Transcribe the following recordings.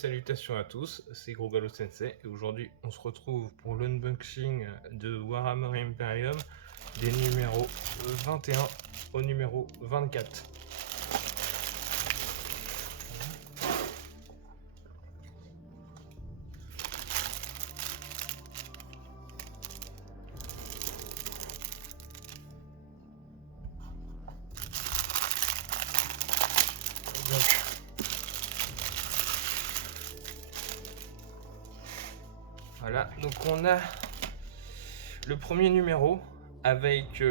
salutations à tous, c'est Grogalo Sensei et aujourd'hui on se retrouve pour l'unboxing de Warhammer Imperium des numéros 21 au numéro 24. Voilà, donc on a le premier numéro avec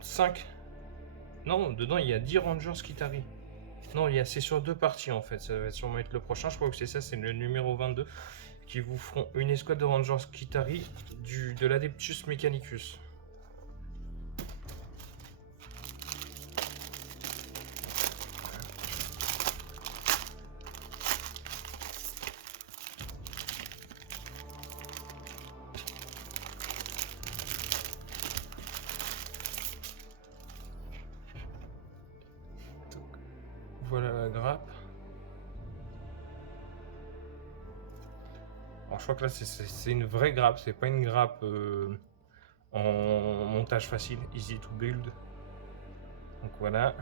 5. Non, dedans il y a 10 Rangers Skitarii. Non, c'est sur 2 parties en fait, ça va sûrement être le prochain, je crois que c'est ça, c'est le numéro 22 qui vous feront une escouade de Rangers Skitarii de l'Adeptus Mechanicus. Voilà la grappe. Alors je crois que là c'est une vraie grappe, c'est pas une grappe en montage facile, easy to build. Donc voilà.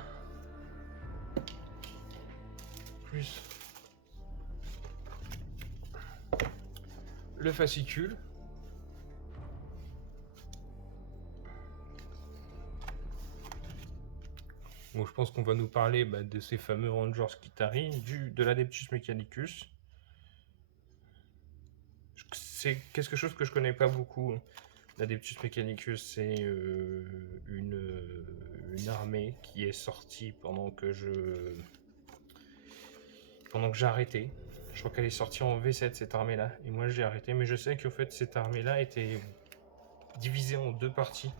Plus le fascicule. Bon, je pense qu'on va nous parler de ces fameux Rangers Skitarii, de l'Adeptus Mechanicus. C'est quelque chose que je connais pas beaucoup. L'Adeptus Mechanicus, c'est une armée qui est sortie pendant que j'ai arrêté. Je crois qu'elle est sortie en V7 cette armée-là, et moi j'ai arrêté. Mais je sais qu'en fait cette armée-là était divisée en 2 parties.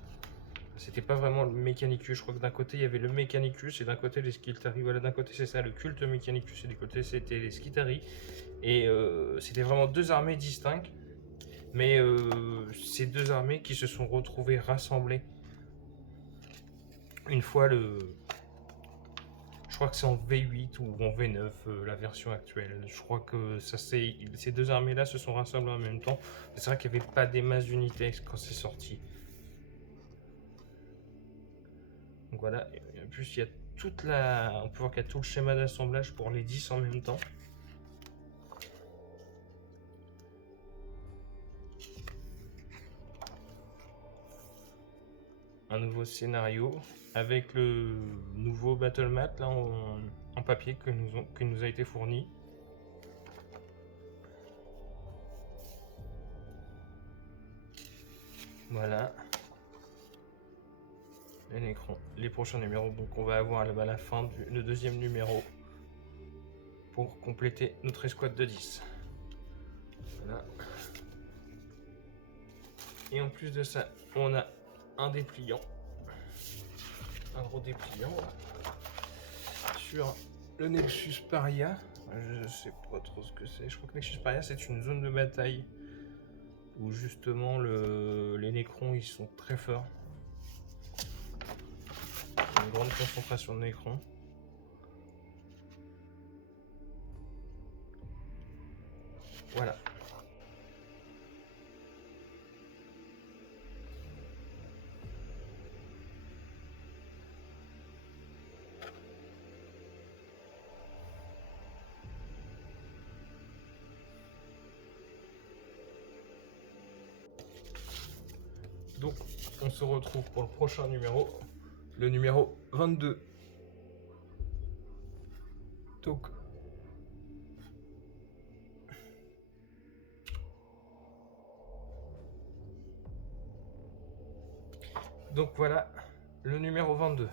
C'était pas vraiment le Mechanicus, je crois que d'un côté il y avait le Mechanicus et d'un côté les Skitarii. Voilà, d'un côté c'est ça, le culte Mechanicus, et du côté c'était les Skitarii. Et c'était vraiment 2 armées distinctes, mais ces 2 armées qui se sont retrouvées rassemblées une fois je crois que c'est en V8 ou en V9 la version actuelle. Je crois que ces 2 armées là se sont rassemblées en même temps. C'est vrai qu'il n'y avait pas des masses d'unités quand c'est sorti. Donc voilà, et en plus il y a on peut voir qu'il y a tout le schéma d'assemblage pour les 10 en même temps. Un nouveau scénario avec le nouveau battle mat là en papier que nous a été fourni. Voilà. Les prochains numéros, donc on va avoir à la fin du deuxième numéro pour compléter notre escouade de 10. Voilà. Et en plus de ça, on a un dépliant, un gros dépliant sur le Nexus Paria. Je sais pas trop ce que c'est. Je crois que Nexus Paria c'est une zone de bataille où justement les Nécrons ils sont très forts. Une grande concentration de Nécrons. Voilà. Donc, on se retrouve pour le prochain numéro, le numéro 22. Donc voilà, le numéro 22.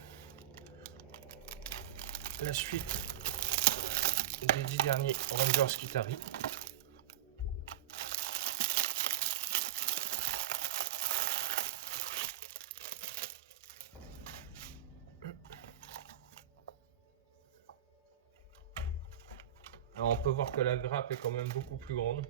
La suite des 10 derniers Rangers Skitarii. Alors on peut voir que la grappe est quand même beaucoup plus grande.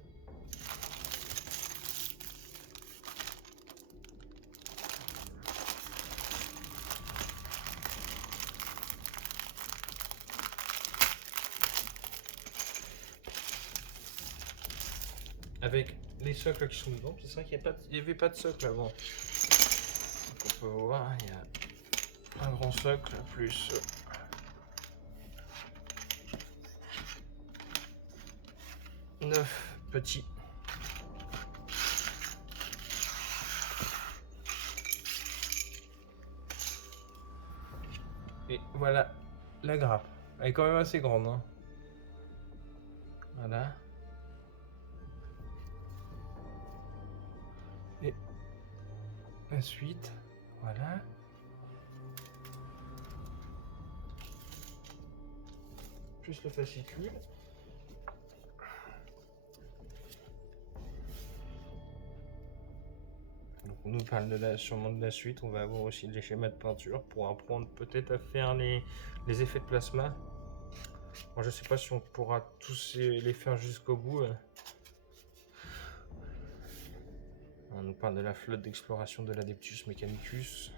avec les socles qui sont dedans. C'est vrai qu'il n'y avait pas de socle avant. Donc on peut voir, il y a un grand socle plus 9 petits. Et voilà la grappe. Elle est quand même assez grande. Hein. Voilà. Et ensuite, voilà. Plus le fascicule. Donc on nous parle sûrement de la suite. On va avoir aussi des schémas de peinture pour apprendre peut-être à faire les effets de plasma. Moi, je sais pas si on pourra tous les faire jusqu'au bout. On nous parle de la flotte d'exploration de l'Adeptus Mechanicus.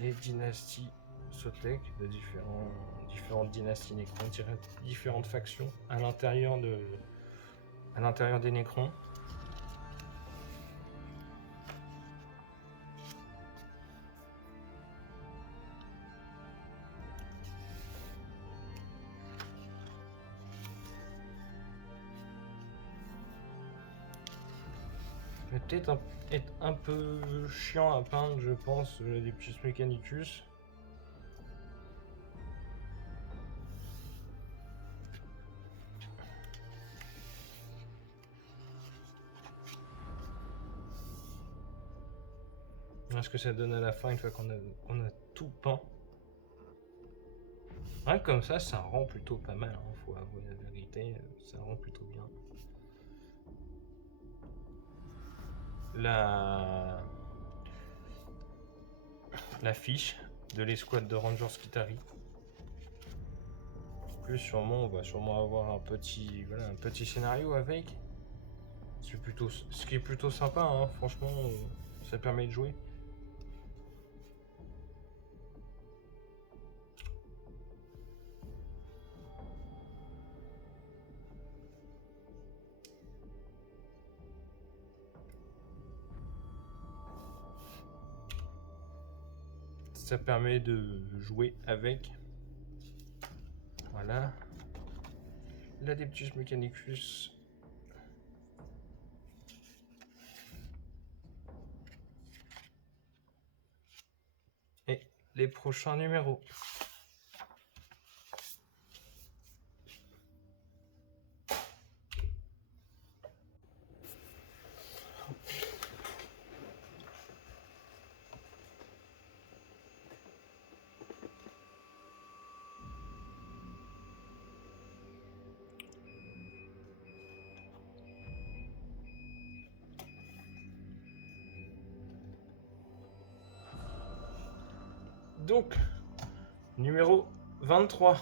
Les dynasties Sotek de différentes dynasties Nécrons, différentes factions à l'intérieur des Nécrons. Peut-être être un peu chiant à peindre, je pense, l'Adeptus Mechanicus. Ce que ça donne à la fin une fois qu'on a tout peint. Ouais, comme ça rend plutôt pas mal, hein, faut avouer la vérité, ça rend plutôt bien. La fiche de l'escouade de Rangers Skitarii. Plus sûrement, on va sûrement avoir un petit scénario avec. Ce qui est plutôt sympa, hein, franchement, ça permet de jouer. Ça permet de jouer avec. Voilà. L'Adeptus Mechanicus. Et les prochains numéros. Donc, numéro 23.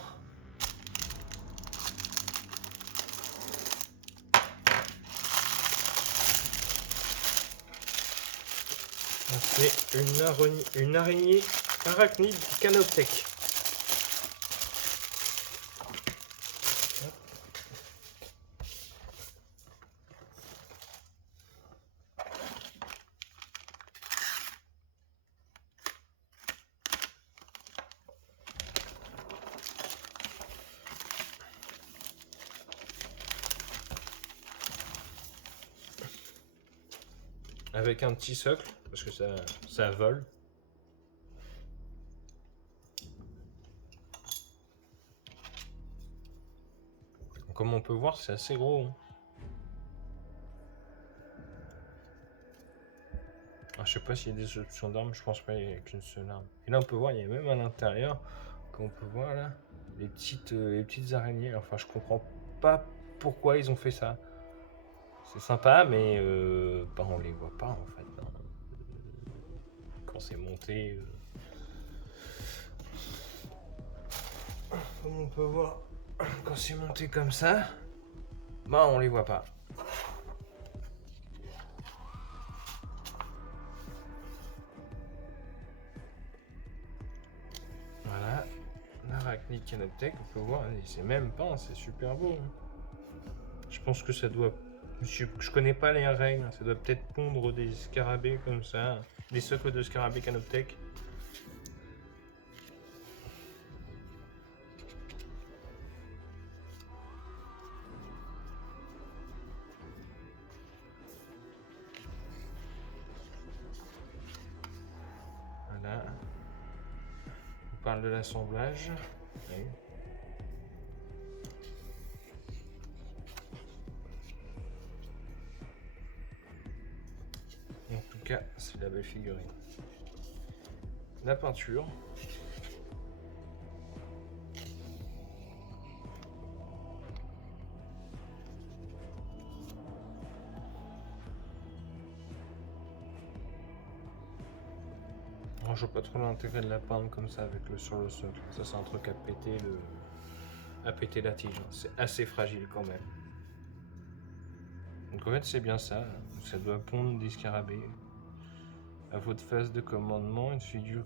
C'est une araignée arachnide canoptèque. Avec un petit socle, parce que ça vole. Comme on peut voir, c'est assez gros. Hein. Ah, je sais pas s'il y a des options d'armes, je pense pas qu'il y a qu'une seule arme. Et là on peut voir, il y a même à l'intérieur, comme on peut voir là, les petites araignées. Enfin, je comprends pas pourquoi ils ont fait ça. C'est sympa, mais on les voit pas en fait. Hein. Quand c'est monté. Comme on peut voir, quand c'est monté comme ça, on les voit pas. technique Canoptech, on peut voir, c'est même pas, c'est super beau. Je pense que ça doit... Je connais pas les règles, ça doit peut-être pondre des scarabées comme ça, des socles de scarabées Canoptech. Voilà. On parle de l'assemblage. Oui. En tout cas, c'est la belle figurine. La peinture. Alors, je vois pas trop l'intérêt de la peindre comme ça avec le sur le socle. Ça, c'est un truc à péter à péter la tige. C'est assez fragile quand même. Donc en fait, c'est bien ça. Ça doit pondre des scarabées. À votre phase de commandement, une figure.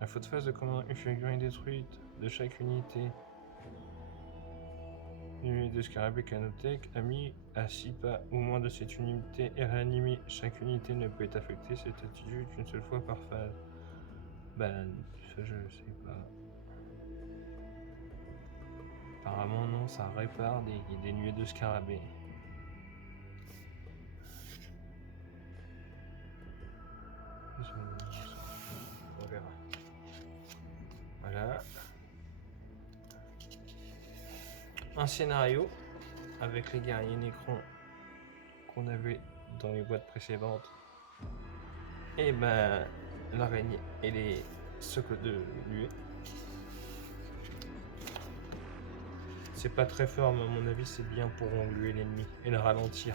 À votre phase de commandement, une figurine détruite de chaque unité. Une unité de scarabée Canoptech a mis à 6 pas ou moins de cette unité est réanimée. Chaque unité ne peut être affectée cette attitude qu'une seule fois par phase. Ben, ça je sais pas. Apparemment non, ça répare des nuées de scarabées. On verra. Voilà. Un scénario avec les guerriers Nécrons qu'on avait dans les boîtes précédentes. Et ben l'araignée et les socles de nuée. C'est pas très fort, mais à mon avis, c'est bien pour engluer l'ennemi et le ralentir.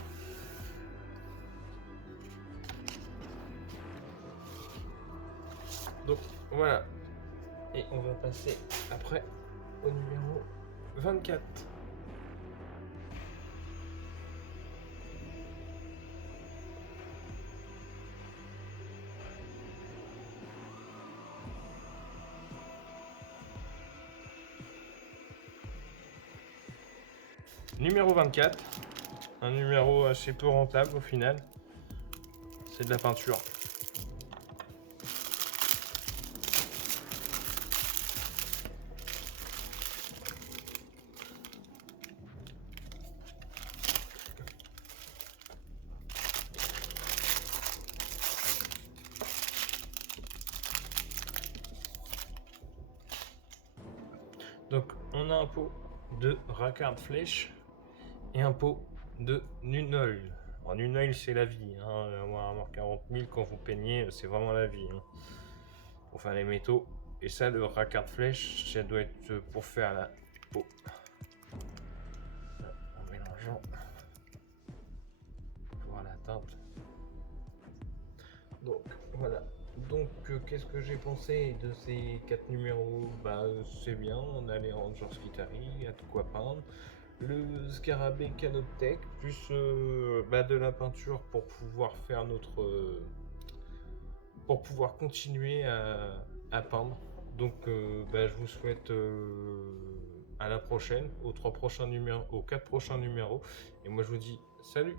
Donc voilà. Et on va passer après au numéro 24. Numéro 24. Un numéro assez peu rentable au final. C'est de la peinture. Donc on a un pot de Rackard Flèche et un pot de Nunoil. Alors Nunoil c'est la vie, hein. Avoir 40 000 quand vous peignez, c'est vraiment la vie. Hein. Pour faire les métaux. Et ça, le Rackard Flèche, ça doit être pour faire la peau. En mélangeant. Pour voir la teinte. Donc voilà. Donc qu'est-ce que j'ai pensé de ces 4 numéros? Bah c'est bien, on a les Rangers Skitari, il y a de quoi peindre. Le Scarabée Canoptech, plus de la peinture pour pouvoir faire pour pouvoir continuer à peindre. Donc je vous souhaite à la prochaine, aux 4 prochains numéros. Et moi je vous dis salut!